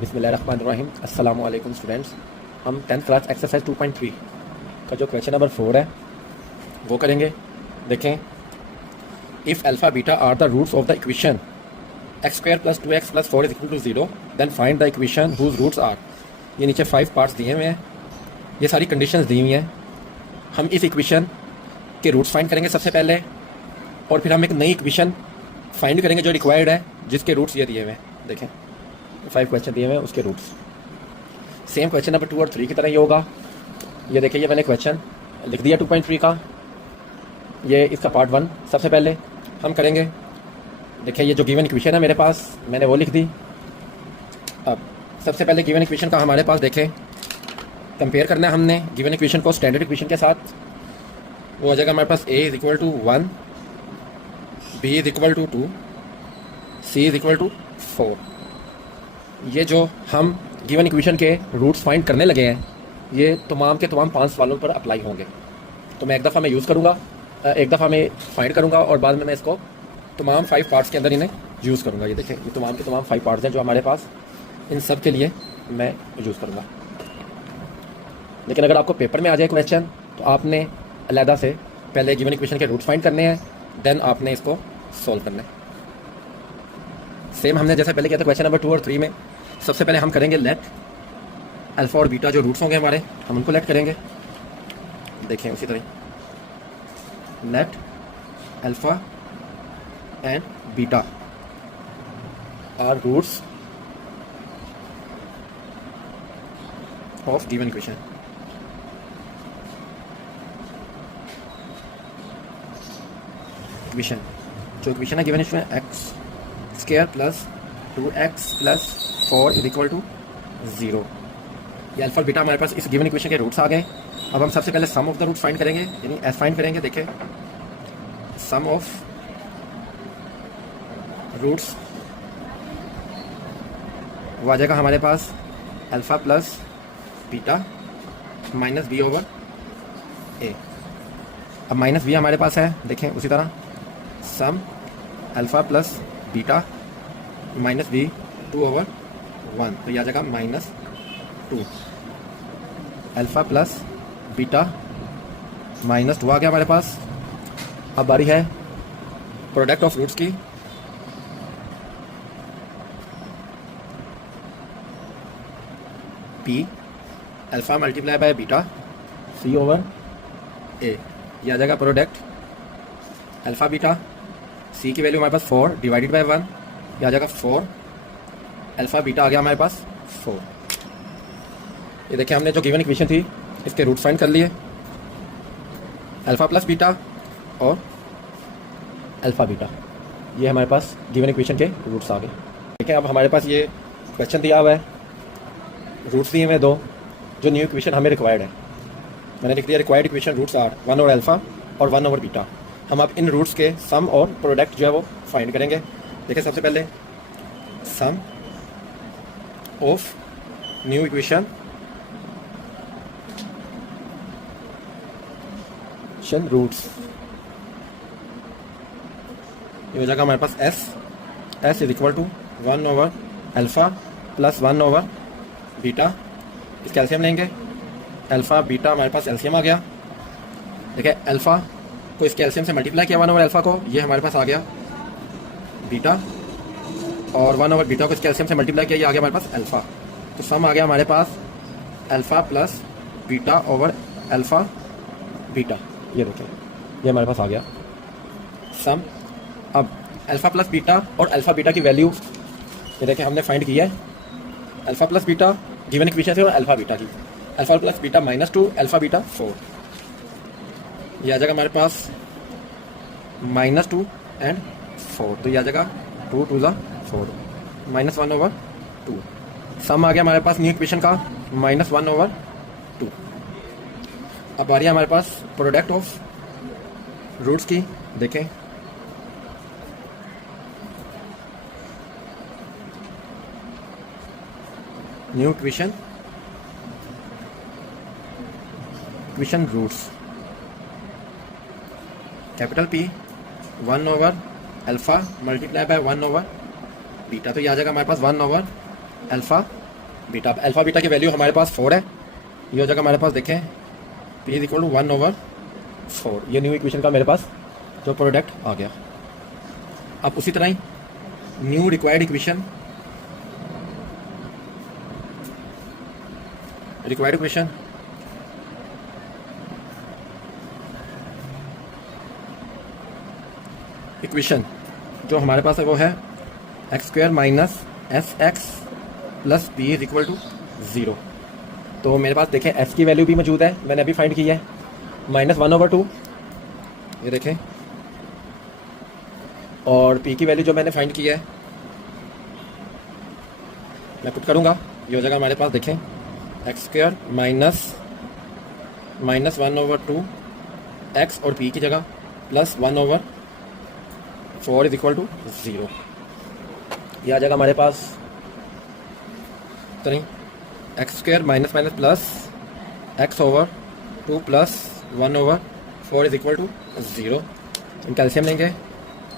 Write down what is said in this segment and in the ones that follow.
बिस्मिल्लाहिर्रहमानिर्रहीम। अस्सलाम वालेकुम स्टूडेंट्स। हम 10th क्लास एक्सरसाइज 2.3 का जो क्वेश्चन नंबर 4 है वो करेंगे। देखें, if alpha beta are the roots of the equation x square plus 2x plus 4 is equal to 0 then find the equation whose roots are. ये नीचे 5 पार्ट्स दिए हुए हैं, ये सारी कंडीशंस दी हुई हैं। हम इस इक्वेशन के रूट्स फाइंड करेंगे सबसे पहले, और फिर हम एक नई इक्वेशन फाइंड करेंगे जो रिक्वायर्ड है, जिसके रूट्स ये दिए हुए हैं। देखें, 5 क्वेश्चन दिए हुए हैं, उसके रूट्स सेम क्वेश्चन नंबर 2 और 3 की तरह ये होगा। ये देखिए, ये मैंने क्वेश्चन लिख दिया 2.3 का, ये इसका पार्ट 1 सबसे पहले हम करेंगे। देखिए, ये जो गिवन इक्वेशन है मेरे पास, मैंने वो लिख दी। अब सबसे पहले गिवन इक्वेशन का हमारे पास देखें, कंपेयर करना है हमने गिवन इक्वेशन को स्टैंडर्ड इक्वेशन के साथ। वो आ जाएगा हमारे पास a is equal to 1, b is equal to 2, c is equal to 4। ये जो हम गिवन इक्वेशन के रूट्स फाइंड करने लगे हैं, ये तमाम के तमाम 5 सवालों पर अप्लाई होंगे। तो मैं एक दफ़ा मैं यूज़ करूँगा, एक दफ़ा मैं फाइंड करूँगा, और बाद में मैं इसको तमाम 5 पार्ट्स के अंदर इन्हें यूज़ करूँगा। ये देखें, ये तमाम के तमाम 5 पार्ट्स हैं जो हमारे पास, इन सब के लिए मैं यूज़ करूँगा। लेकिन अगर आपको पेपर में आ जाए क्वेश्चन, तो आपने अलहदा से पहले गिवन इक्वेशन के रूट्स फाइंड करने हैं, देन आपने इसको सॉल्व करना है। सेम हमने जैसे पहले किया था क्वेश्चन नंबर 2 और 3 में। सबसे पहले हम करेंगे लेट अल्फ़ा और बीटा, जो रूट्स होंगे हमारे, हम उनको लेट करेंगे। देखें, उसी तरह let alpha and beta are roots of given equation. Equation जो इक्वेशन है गिवन इसमें x square plus 2x plus 4 is equal to 0। ये अल्फा बीटा हमारे पास इस गिवन इक्वेशन के रूट्स आ गए। अब हम सबसे पहले sum of the roots find करेंगे, यानी एस फाइंड करेंगे। देखें, सम ऑफ रूट्स वो आ जाएगा हमारे पास alpha plus beta minus B over A. अब माइनस बी हमारे पास है, देखें उसी तरह sum alpha plus beta minus B 2 over 1, तो यह आ जाएगा -2। अल्फ़ा प्लस बीटा -2 आ गया हमारे पास। अब बारी है प्रोडक्ट ऑफ रूट्स की। P alpha multiply by beta C over A, यह आ जाएगा प्रोडक्ट अल्फ़ा बीटा। सी की वैल्यू हमारे पास 4 डिवाइडेड बाय 1, यह आ जाएगा 4 अल्फ़ा बीटा आ गया हमारे पास 4। ये देखिए, हमने जो गिवन इक्वेशन थी इसके रूट फाइंड कर लिए, अल्फ़ा प्लस बीटा और अल्फ़ा बीटा। ये हमारे पास गिवन इक्वेशन के रूट्स आ गए। ठीक है, अब हमारे पास ये क्वेश्चन दिया हुआ है, रूट्स दिए हुए 2, जो न्यू इक्वेशन हमें रिक्वायर्ड है। मैंने लिख दिया required equation roots are 1 over alpha और 1 ओवर बीटा। हम अब इन रूट्स के सम और प्रोडक्ट जो है वो फाइंड करेंगे। देखिए, सबसे पहले sum of new equation roots, ये हो जाएगा हमारे पास S is equal to 1 over alpha plus 1 over beta. इसका एलसीएम लेंगे, अल्फ़ा बीटा हमारे पास एलसीएम आ गया। देखिए, अल्फ़ा को इसके एलसीएम से मल्टीप्लाई किया 1 ओवर अल्फ़ा को, ये हमारे पास आ गया बीटा, और 1 ओवर बीटा को इसके एलसीएम से मल्टीप्लाई किया, ये आ गया हमारे पास अल्फ़ा। तो सम आ गया हमारे पास alpha plus beta over alpha beta. ये देखें, ये हमारे पास आ गया सम। अब अल्फ़ा प्लस बीटा और अल्फ़ा बीटा की वैल्यू ये देखें हमने फाइंड की है। Alpha plus beta given equation से, और अल्फ़ा बीटा की, alpha plus beta -2 alpha beta 4, ये आ जाएगा हमारे पास -2 एंड 4, तो ये आ जाएगा 2 2 ज़ा 4 -1 ओवर 2। सम आ गया हमारे पास न्यू इक्वेशन का -1 ओवर 2। अब आ रही है हमारे पास प्रोडक्ट ऑफ रूट्स की। देखें, new equation roots, capital P 1 over alpha multiply by 1 over beta, तो ये आ जाएगा हमारे पास 1 ओवर अल्फ़ा बीटा। अब अल्फ़ा बीटा की वैल्यू हमारे पास 4 है, ये हो जाएगा हमारे पास देखें पी इज इक्वल टू 1/4। ये न्यू इक्वेशन का मेरे पास जो प्रोडक्ट आ गया। अब उसी तरह ही न्यू रिक्वायर्ड इक्वेशन इक्वेशन जो हमारे पास है वो है x² minus SX plus P is equal to 0। तो मेरे पास देखें s की वैल्यू भी मौजूद है, मैंने अभी फाइंड की है -1/2, ये देखें, और p की वैल्यू जो मैंने फाइंड की है मैं पुट करूँगा, ये हो जाएगा हमारे पास देखें x² माइनस 1/2 x और p की जगह प्लस 1/4 इज इक्वल टू 0। ये आ जाएगा हमारे पास तो नहीं x² minus minus plus x/2 plus 1/4 is equal to 0। इनका एलसीएम लेंगे,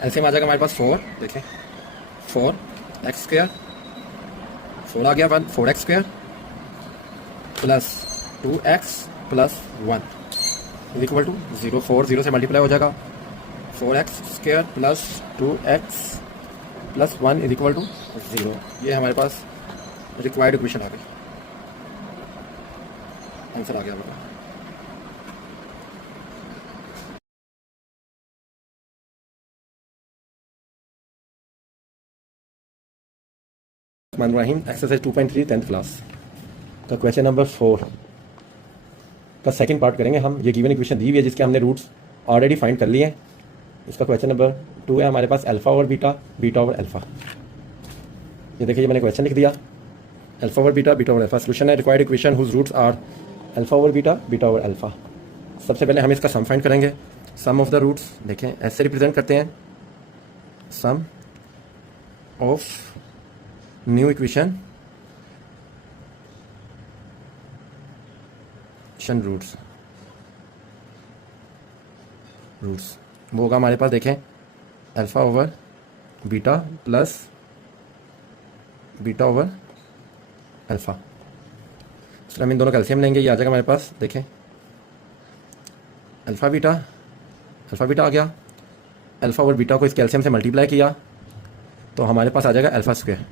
एलसीएम आ जाएगा हमारे पास 4, देखें 4x² 4 आ गया 4x² plus 2x plus 1 is equal to 0। 4 0 से मल्टीप्लाई हो जाएगा, 4x² plus 2x plus 1 is equal to 0। ये हमारे पास रिक्वायर्ड इक्वेशन आ गई, आंसर आ गया हमारा। रहीम एक्सरसाइज 2.3 10th क्लास का क्वेश्चन नंबर 4 का सेकंड पार्ट करेंगे हम। ये गिवन इक्वेशन दी हुई है जिसके हमने रूट्स ऑलरेडी फाइंड कर लिए हैं। इसका क्वेश्चन नंबर 2 है हमारे पास alpha over beta, beta over alpha. ये देखिए, ये मैंने क्वेश्चन लिख दिया, alpha over beta, beta over alpha. Solution है required equation whose roots are alpha over beta, beta over alpha. सबसे पहले हम इसका सम फाइंड करेंगे। सम ऑफ द रूट्स देखें ऐसे रिप्रेजेंट करते हैं, sum of new equation roots वो होगा हमारे पास देखें alpha over beta plus beta over alpha. इस तरह हम इन दोनों का एलसीएम लेंगे, ये आ जाएगा हमारे पास देखें अल्फ़ा बीटा आ गया, अल्फ़ा ओवर बीटा को इस कैल्शियम से मल्टीप्लाई किया तो हमारे पास आ जाएगा अल्फ़ा स्क्वायर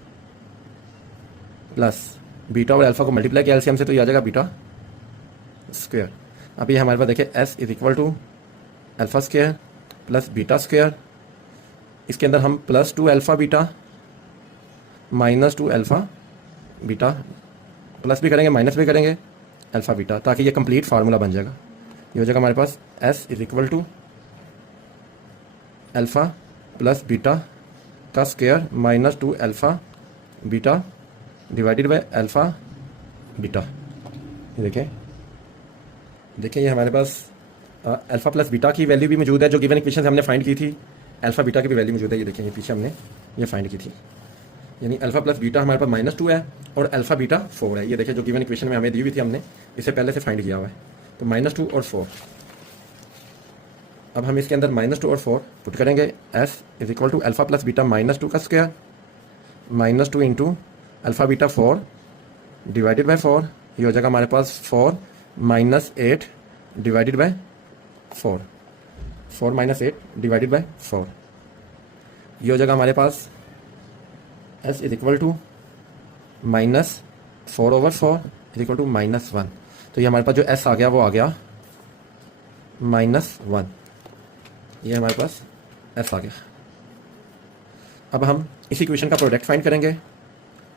प्लस बीटा और अल्फ़ा को मल्टीप्लाई किया एलसीएम से तो ये आ जाएगा बीटा स्क्वायर। अब ये हमारे पास देखिए s is equal to alpha square plus beta square, इसके अंदर हम +2 alpha beta -2 alpha beta, plus भी करेंगे माइनस भी करेंगे अल्फ़ा बीटा, ताकि ये कंप्लीट फार्मूला बन जाएगा। ये हो जाएगा हमारे पास s is equal to alpha plus beta का square -2 alpha beta divided by alpha beta. ये देखें ये हमारे पास अल्फ़ा प्लस बीटा की वैल्यू भी मौजूद है जो गिवन इक्वेशन से हमने फाइंड की थी, अल्फ़ा बीटा की भी वैल्यू मौजूद है। ये देखें ये पीछे हमने ये फाइंड की थी, यानी अल्फ़ा प्लस बीटा हमारे पास -2 है और अल्फ़ा बीटा 4 है। ये देखिए जो गिवन इक्वेशन में हमें दी हुई थी, हमने इसे पहले से फाइंड किया हुआ है। तो -2 और 4, अब हम इसके अंदर -2 और 4 पुट करेंगे। s is equal to alpha plus beta -2 का square -2 into alpha beta 4 divided by 4, ये हो जाएगा हमारे पास 4 - 8 डिवाइडेड बाय 4 - 8 डिवाइडेड बाय 4। ये हो जाएगा हमारे पास s is equal to -4/4 is equal to -1। तो ये हमारे पास जो s आ गया वो आ गया -1, ये हमारे पास s आ गया। अब हम इस इक्वेशन का प्रोडक्ट फाइंड करेंगे,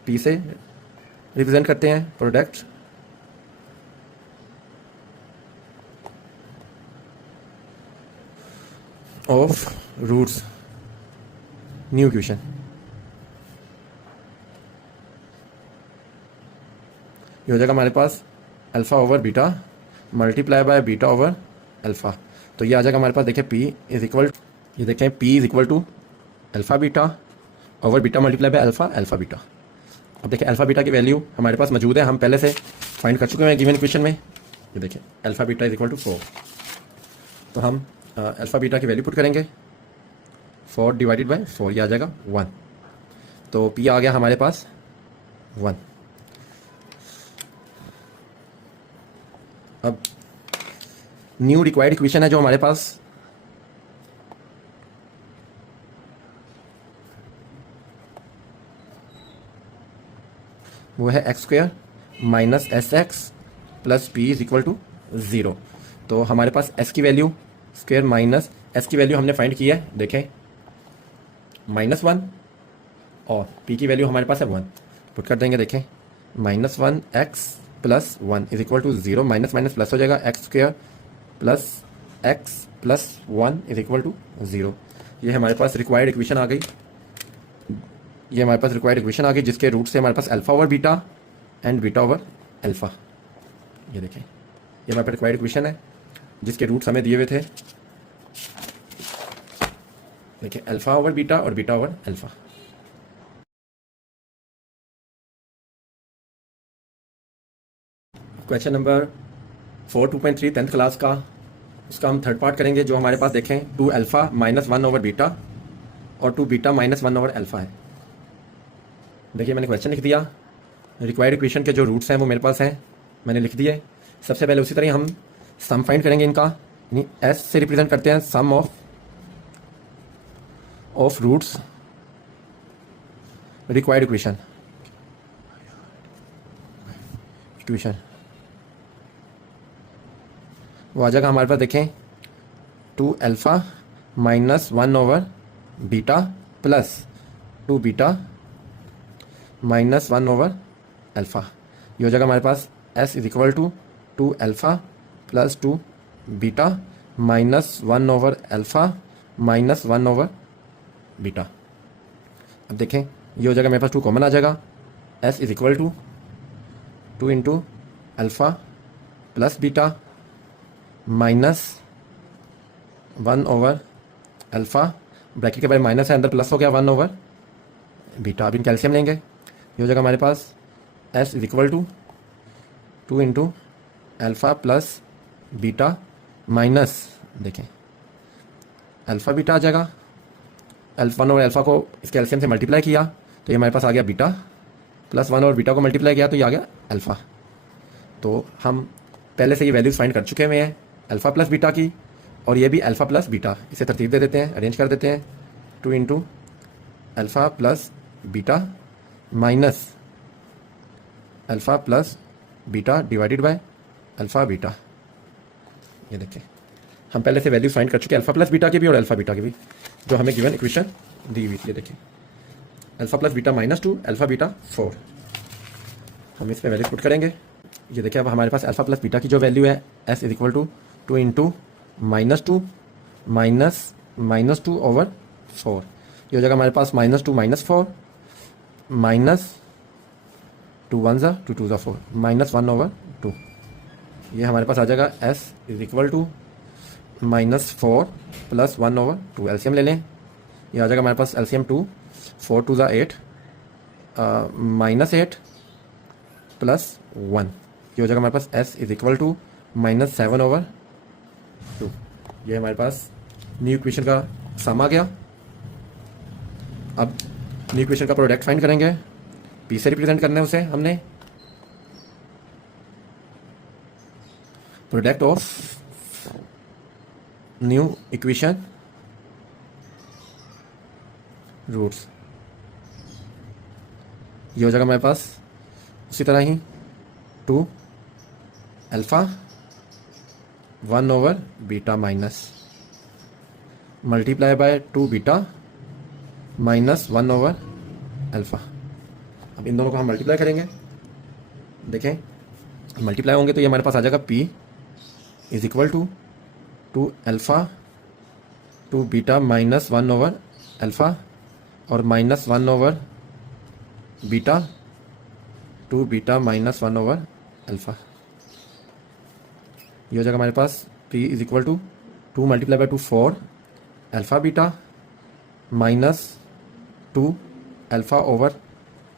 p से रिप्रेजेंट करते हैं product of roots new equation. ये हो जाएगा हमारे पास alpha over beta multiply by beta over alpha. तो ये आ जाएगा हमारे पास देखिए p इज इक्वल, ये देखें p is equal to alpha beta over beta multiply by alpha beta. अब देखिए अल्फ़ा बीटा की वैल्यू हमारे पास मौजूद है, हम पहले से फाइंड कर चुके हैं गिवन इक्वेशन में। ये देखिए alpha beta is equal to 4, तो हम अल्फ़ा बीटा की वैल्यू पुट करेंगे 4 डिवाइडेड बाय 4, ये आ जाएगा 1। तो p आ गया हमारे पास 1। अब न्यू रिक्वायर्ड इक्वेशन है जो हमारे पास, वो है x square minus S x plus P is equal to 0। तो हमारे पास एस की वैल्यू स्क्वेयर माइनस एस की वैल्यू हमने फाइंड की है, देखें -1, और पी की वैल्यू हमारे पास है 1। पुट कर देंगे, देखें -1 x plus 1 is equal to 0, minus minus plus हो जाएगा, x square plus x plus 1 is equal to 0। ये हमारे पास रिक्वायर्ड इक्वेशन आ गई, ये हमारे पास रिक्वायर्ड इक्वेशन आ गई जिसके रूट से हमारे पास alpha over beta and beta over alpha. ये देखें, ये हमारे पास रिक्वायर्ड इक्वेशन है जिसके रूट्स हमें दिए हुए थे, देखिए अल्फा ओवर बीटा और beta over alpha. Question number 4 2.3 10th class का, उसका हम थर्ड पार्ट करेंगे। जो हमारे पास देखें 2 अल्फा माइनस 1 ओवर बीटा और 2 बीटा माइनस 1 ओवर अल्फा है। देखिए मैंने क्वेश्चन लिख दिया, रिक्वायर्ड इक्वेशन के जो रूट्स हैं वो मेरे पास हैं, मैंने लिख दिए। सबसे पहले उसी तरह हम सम फाइंड करेंगे इनका, यानी एस से रिप्रेजेंट करते हैं sum of roots required equation वो आ जाएगा हमारे पास, देखें 2 alpha minus 1 over beta plus 2 beta minus 1 over alpha. ये हो जाएगा हमारे पास S is equal to 2 alpha plus 2 beta minus 1 over alpha minus 1 over beta. अब देखें ये हो जाएगा मेरे पास 2 कॉमन आ जाएगा, S is equal to 2 into alpha plus beta minus 1 over alpha, bracket के बारे माइनस है, अंदर प्लस हो गया 1 ओवर बीटा। अब इन कैल्शियम लेंगे, ये हो जाएगा हमारे पास S is equal to 2 into alpha plus beta minus, देखें अल्फा बीटा आ जाएगा, अल्फा 1 और अल्फा को इस कैल्शियम से मल्टीप्लाई किया तो ये हमारे पास आ गया बीटा, प्लस 1 और बीटा को मल्टीप्लाई किया तो ये आ गया अल्फा। तो हम पहले से ये वैल्यूज फाइंड कर चुके हुए हैं अल्फा प्लस बीटा की, और ये भी अल्फा प्लस बीटा। इसे तरतीब दे देते हैं, अरेंज कर देते हैं, 2 into alpha plus beta minus alpha plus beta divided by alpha beta. ये देखें हम पहले से वैल्यू फाइंड कर चुके हैं अल्फा प्लस बीटा की भी और अल्फा बीटा की भी, जो हमें गिवन इक्वेशन दी हुई थी। ये देखें alpha plus beta -2 alpha beta 4, हम इसमें वैल्यू पुट करेंगे। ये देखिए अब हमारे पास अल्फा प्लस बीटा की जो वैल्यू है S is equal to 2 into -2 -2 over 4। ये हो जाएगा हमारे पास -2 -4 माइनस 2 1 ज़ा 2 2 ज़ा 4 -1 ओवर 2। ये हमारे पास आ जाएगा S is equal to -4 plus 1 over 2। LCM ले लें, ये आ जाएगा हमारे पास एलसीएम 2, 4 2 ज़ा 8 -8 प्लस 1। ये हो जाएगा हमारे पास S is equal to -7 over 2। ये हमारे पास न्यू इक्वेशन का सम आ गया। अब न्यू इक्वेशन का प्रोडक्ट फाइंड करेंगे, पी से रिप्रेजेंट करना है उसे हमने, product of new equation roots. ये हो जाएगा हमारे पास उसी तरह ही 2 alpha 1 over beta minus multiply by 2 beta minus 1 over alpha. अब इन दोनों को हम मल्टीप्लाई करेंगे, देखें मल्टीप्लाई होंगे तो ये हमारे पास आ जाएगा P is equal to 2 alpha 2 beta minus 1 over alpha और -1 over beta 2 beta minus 1 over alpha. ये हो जाएगा हमारे पास P is equal to 2 multiply by 2 4 alpha beta minus 2 alpha over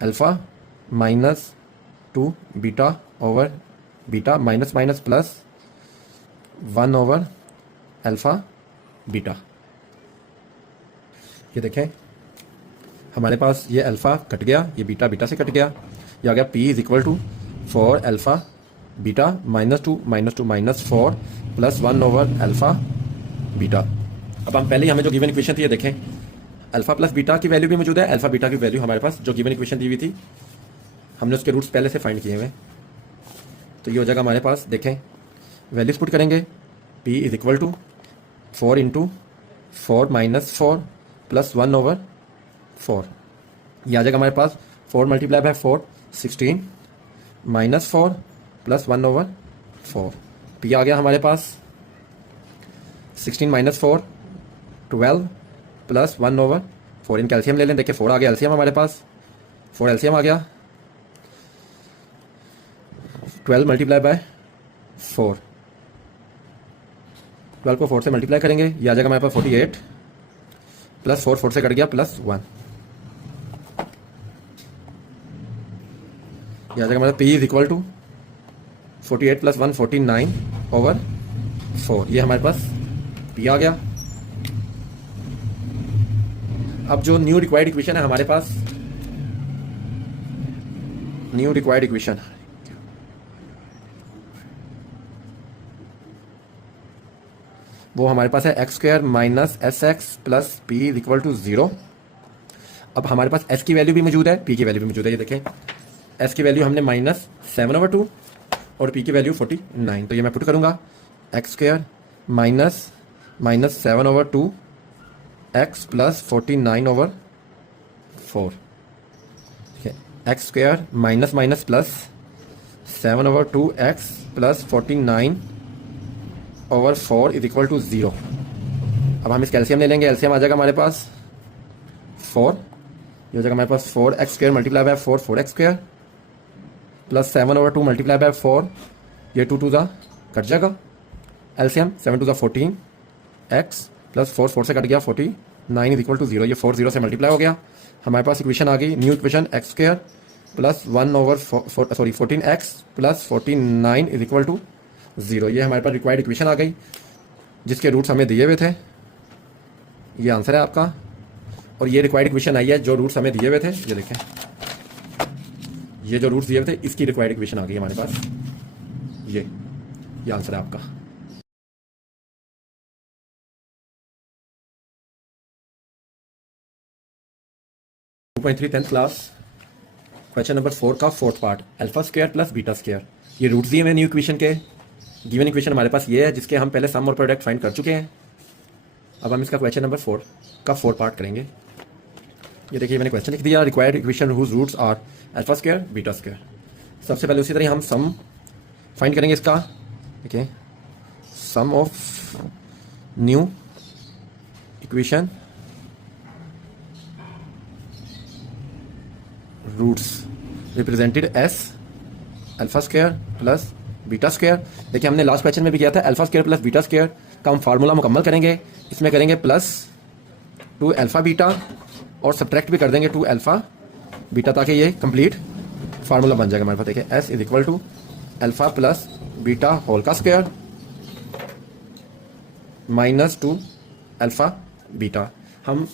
alpha minus 2 beta over beta minus minus plus 1 over alpha beta. ये देखें हमारे पास ये अल्फ़ा कट गया, ये बीटा बीटा से कट गया, ये आ गया P is equal to 4 alpha beta -2 -2 -4 plus 1 over alpha beta. अब हम पहले ही हमें जो गिवन इक्वेशन थी ये देखें, अल्फ़ा प्लस बीटा की वैल्यू भी मौजूद है, अल्फ़ा बीटा की वैल्यू हमारे पास जो गिवन इक्वेशन दी हुई थी हमने उसके रूट्स पहले से फाइंड किए हुए। तो ये हो जाएगा हमारे पास, देखें वैल्यूज पुट करेंगे, p is equal to 4 into 4 minus 4 plus 1 over 4। ये आ जाएगा हमारे पास 4 multiply by 4 16 minus 4 plus 1 over 4। p आ गया हमारे पास 16 माइनस 4 12 प्लस 1 ओवर 4। इन कैल्शियम ले लें, देखिए 4 आ गया एल्शियम हमारे पास, 4 एल्शियम आ गया। 12 मल्टीप्लाई बाय 4, 12 को 4 से मल्टीप्लाई करेंगे, ये आ जाएगा हमारे पास 48 प्लस 4 4 से कट गया प्लस 1। ये आ जाएगा हमारा p is equal to 48 plus 1 49 over 4। ये हमारे पास p आ गया। अब जो न्यू रिक्वायर्ड इक्वेशन है हमारे पास, न्यू रिक्वायर्ड इक्वेशन वो हमारे पास है x square minus S x plus P is equal to 0। अब हमारे पास एस की वैल्यू भी मौजूद है, पी की वैल्यू भी मौजूद है। ये देखें एस की वैल्यू हमने -7/2 और पी की वैल्यू 49। तो ये मैं पुट करूँगा, x square minus -7/2 x plus 49/4। ठीक है, x square minus minus plus 7/2 x plus 49/4 is equal to 0। अब हम इस कैल्शियम ले लेंगे, एल्शियम आ जाएगा हमारे पास 4, ये हो जाएगा हमारे पास 4x square multiply by 4 4x square plus 7/2 multiply by 4, ये 2 2 ज़ा कट जाएगा, एल्शियम 7 2 ज़ा 14 x प्लस 4 4 से कट गया 49 इज इक्वल टू 0। ये 4 0 से मल्टीप्लाई हो गया, हमारे पास इक्वेशन आ गई, new equation x square plus 14x plus 49 is equal to 0। ये हमारे पास रिक्वायर्ड इक्वेशन आ गई जिसके रूट्स हमें दिए हुए थे। ये आंसर है आपका, और ये रिक्वायर्ड इक्वेशन आई है जो रूट्स हमें दिए हुए थे। ये देखें, ये जो रूट्स दिए हुए थे इसकी रिक्वायर्ड इक्वेशन आ गई हमारे पास। ये आंसर है आपका। टेंथ क्लास क्वेश्चन नंबर 4 का fourth part, alpha square plus beta square. ये रूट्स दिए हुए न्यू इक्वेशन के। गिवन इक्वेशन हमारे पास ये है जिसके हम पहले सम और प्रोडक्ट फाइंड कर चुके हैं। अब हम इसका क्वेश्चन नंबर 4 का फोर्थ पार्ट करेंगे। ये देखिए मैंने क्वेश्चन लिख दिया, required equation whose roots are alpha square beta square. सबसे पहले उसी तरह हम सम फाइंड करेंगे इसका। देखिए sum of new equation roots represented S alpha square plus beta square. देखिए हमने लास्ट क्वेश्चन में भी किया था, alpha square plus beta square का हम फार्मूला मुकम्मल करेंगे। इसमें करेंगे प्लस 2 अल्फा बीटा और सब्ट्रैक्ट भी कर देंगे 2 अल्फा बीटा, ताकि ये कंप्लीट फार्मूला बन जाएगा हमारे पास। देखिए s is equal to alpha plus beta whole का स्क्वायर माइनस 2 अल्फा बीटा। हम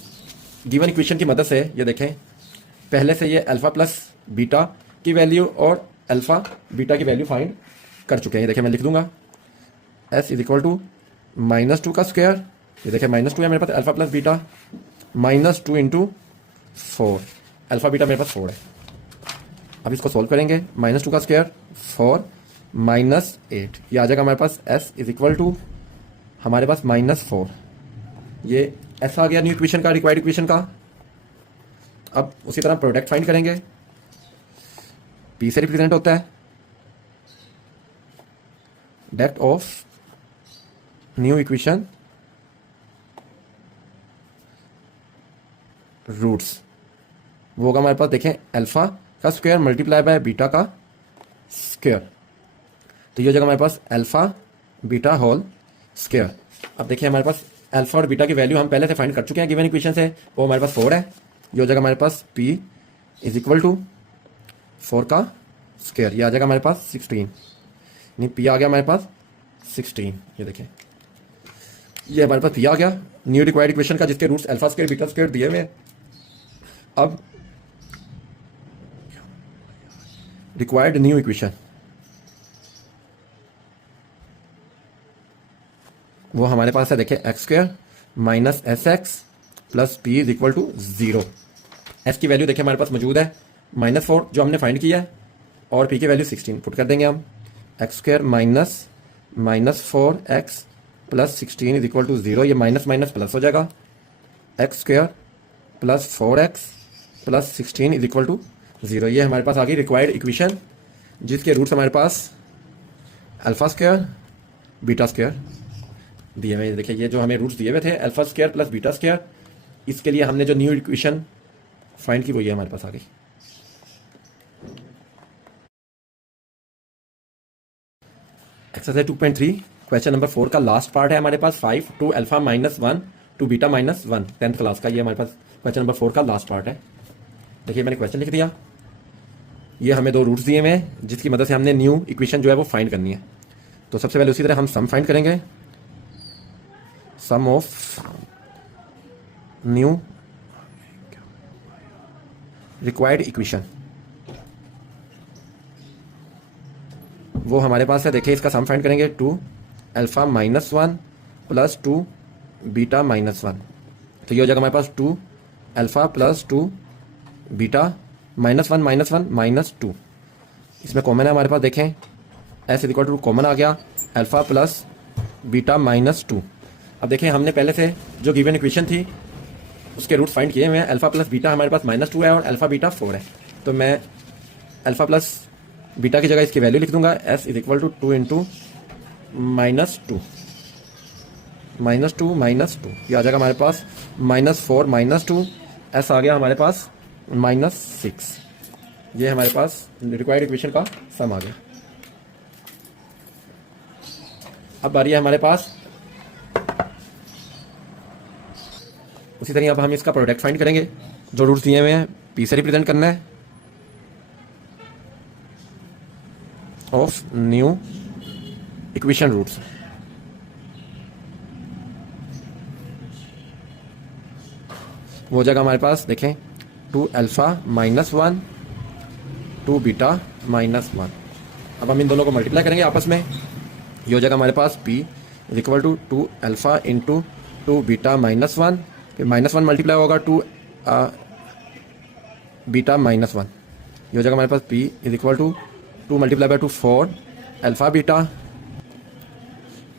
गिवन इक्वेशन की मदद से ये देखें पहले से ये अल्फा प्लस बीटा की वैल्यू और अल्फा बीटा की वैल्यू फाइंड कर चुके हैं। ये देखिए मैं लिख दूंगा एस इज इक्वल टू -2 का स्क्वायर, ये देखिए -2 है मेरे पास, alpha plus beta -2 into 4, alpha beta मेरे पास 4 है। अब इसको सॉल्व करेंगे, -2 का स्क्वायर 4 -8, ये आ जाएगा हमारे पास एस इज इक्वल टू हमारे पास -4। ये ऐसा आ गया न्यू इक्वेशन का, रिक्वायर्ड इक्वेशन का। अब उसी तरह प्रोडक्ट फाइंड करेंगे, पी से रिप्रेजेंट होता है depth of new equation roots, वो होगा हमारे पास देखें अल्फा का स्क्वायर मल्टीप्लाई बाय बीटा का स्क्वायर। तो ये हो जाएगा हमारे पास अल्फा बीटा होल स्क्वायर। अब देखिए हमारे पास अल्फा और बीटा की वैल्यू हम पहले से फाइंड कर चुके हैं गिवन इक्वेशन से, वो हमारे पास 4 है। ये हो जाएगा हमारे पास p इज इक्वल टू 4 का स्क्वायर, ये आ जाएगा हमारे पास 16, नहीं p आ गया हमारे पास 16। ये देखें ये हमारे पास p आ गया न्यू रिक्वायर्ड इक्वेशन का जिसके roots alpha square beta square दिए हुए। अब रिक्वायर्ड न्यू इक्वेशन वो हमारे पास है देखिए x square minus S x plus P is equal to 0। S की वैल्यू देखिए हमारे पास मौजूद है -4 जो हमने फाइंड किया है, और पी की वैल्यू 16 पुट कर देंगे हम। X square -4x plus 16 is equal to 0। ये माइनस माइनस प्लस हो जाएगा। X square plus 4x plus 16 is equal to 0। ये हमारे पास आ गई रिक्वायर्ड इक्वेशन, जिसके रूट्स हमारे पास अल्फा स्क्वायर बीटा स्क्वायर दिए हुए। देखिए ये जो हमें रूट्स दिए हुए थे alpha square plus beta square, इसके लिए हमने जो न्यू इक्वेशन फाइंड की वो ये हमारे पास आ गई। एक्सरसाइज 2.3 क्वेश्चन नंबर 4 का लास्ट पार्ट है हमारे पास 5 two alpha -1 two beta -1 10th class का। ये हमारे पास क्वेश्चन नंबर 4 का लास्ट पार्ट है। देखिए मैंने क्वेश्चन लिख दिया। ये हमें दो रूट्स दिए हुए हैं जिसकी मदद से हमने न्यू इक्वेशन जो है वो फाइंड करनी है। तो सबसे पहले उसी तरह हम सम फाइंड करेंगे। सम ऑफ न्यू रिक्वायर्ड इक्वेशन, वो हमारे पास है। देखिए इसका सम फाइंड करेंगे 2 अल्फा -1 प्लस 2 बीटा -1। तो ये हो जाएगा हमारे पास 2 अल्फा प्लस 2 बीटा -1 -2। इसमें कॉमन है हमारे पास, देखें एस इक्वल टू कॉमन आ गया, अल्फा प्लस बीटा -2। अब देखें हमने पहले से जो गिवन इक्वेशन थी उसके रूट फाइंड किए हुए हैं। अल्फा प्लस बीटा हमारे पास -2 है और अल्फा बीटा 4 है। तो मैं अल्फा प्लस बीटा की जगह इसकी वैल्यू लिख दूंगा। S is equal to 2 into -2 ये आ जाएगा हमारे पास -4 -2। एस आ गया हमारे पास -6। ये हमारे पास रिक्वायर्ड इक्वेशन का सम आ गया। अब बारी है हमारे पास उसी तरह अब हम इसका प्रोडक्ट फाइंड करेंगे। जो रूट्स दिए हुए हैं पी से रिप्रेजेंट करना है ऑफ न्यू इक्वेशन रूट्स। वो हो जाएगा हमारे पास, देखें 2 अल्फा -1 2 बीटा -1। अब हम इन दोनों को मल्टीप्लाई करेंगे आपस में। ये हो जाएगा हमारे पास p is equal to 2 alpha into 2 beta -1, फिर -1 मल्टीप्लाई होगा 2 बीटा -1। ये हो जाएगा हमारे पास p is equal to 2 multiply by 2 4 alpha beta,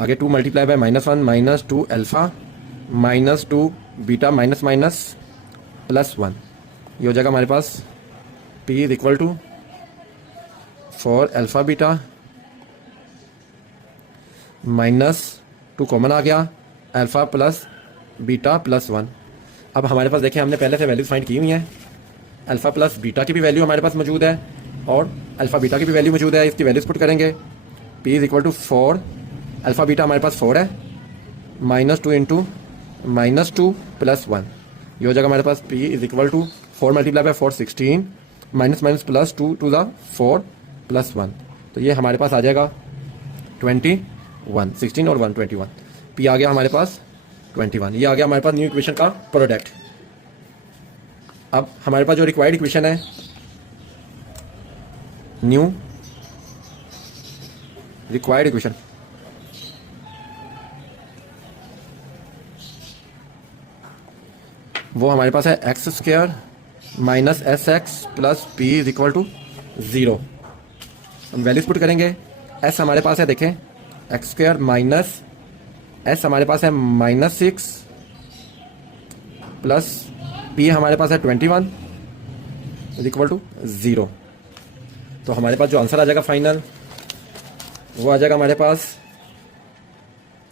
आगे 2 मल्टीप्लाई बाय -1 -2 अल्फा -2 बीटा +1। ये हो जाएगा हमारे पास p is equal to 4 alpha beta -2 common आ गया, अल्फा प्लस बीटा +1। अब हमारे पास देखिए हमने पहले से वैल्यूज फाइंड की हुई हैं। अल्फा प्लस बीटा की भी वैल्यू हमारे पास मौजूद है और अल्फा बीटा की भी वैल्यू मौजूद है। इसकी वैल्यूज पुट करेंगे। p is equal to 4 alpha beta हमारे पास 4 है, -2 इंटू -2 +1। ये हो जाएगा हमारे पास p is equal to 4 multiply by 4 16 -2 to the 4 +1। तो ये हमारे पास आ जाएगा 21 16 और 1 21। p आ गया हमारे पास 21। ये आ गया हमारे पास न्यू इक्वेशन का प्रोडक्ट। अब हमारे पास जो रिक्वायर्ड इक्वेशन है न्यू रिक्वायर्ड इक्वेशन, वो हमारे पास है x square minus S x plus P is equal to 0। हम वैल्यूज पुट करेंगे। एस हमारे पास है, देखें एक्स स्क्वायर माइनस एस हमारे पास है -6 प्लस पी हमारे पास है 21 इज इक्वल टू 0। तो हमारे पास जो आंसर आ जाएगा फाइनल वो आ जाएगा हमारे पास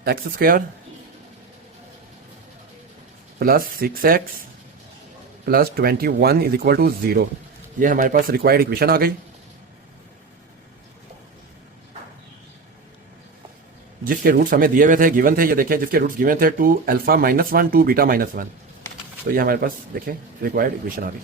X square plus 6x plus 21 is equal to 0। ये हमारे पास रिक्वायर्ड इक्वेशन आ गई, जिसके रूट्स हमें दिए हुए थे, गिवन थे। ये देखें जिसके रूट्स गिवन थे 2 अल्फा -1 2 बीटा -1। तो ये हमारे पास देखें रिक्वायर्ड इक्वेशन आ गई।